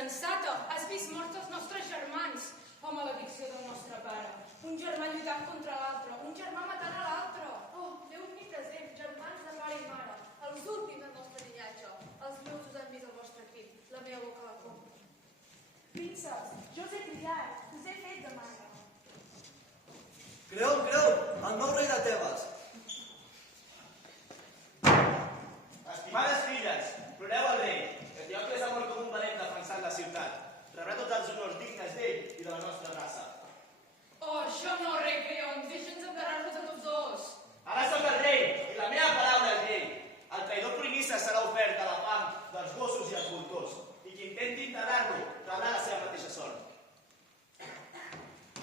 insensata, has vist morts els nostres germans. Oh, maledicció del nostre pare. Un germà lluitant contra l'altre, un germà matant a l'altre. Oh, Déu-n'hi present, germans de pare i mare, els últims del nostre llinatge. Els meus us han vist el vostre crit, la meva boca la compra. Prínceps, jo us he criat, us he fet de mare. Creó, el nou rei de Tebes. Estimades filles, ploreu el rei, que Teòcles ha mort com un valent defensant la ciutat. Rebrà tots els honors dignes d'ell i de la nostra raça. Oh, això no, rei Creon, deixa'ns enterrar-los a tots dos. Ara sóc el rei i la meva paraula és llei. El traïdor Polinices serà ofert a la fam dels gossos i els voltors.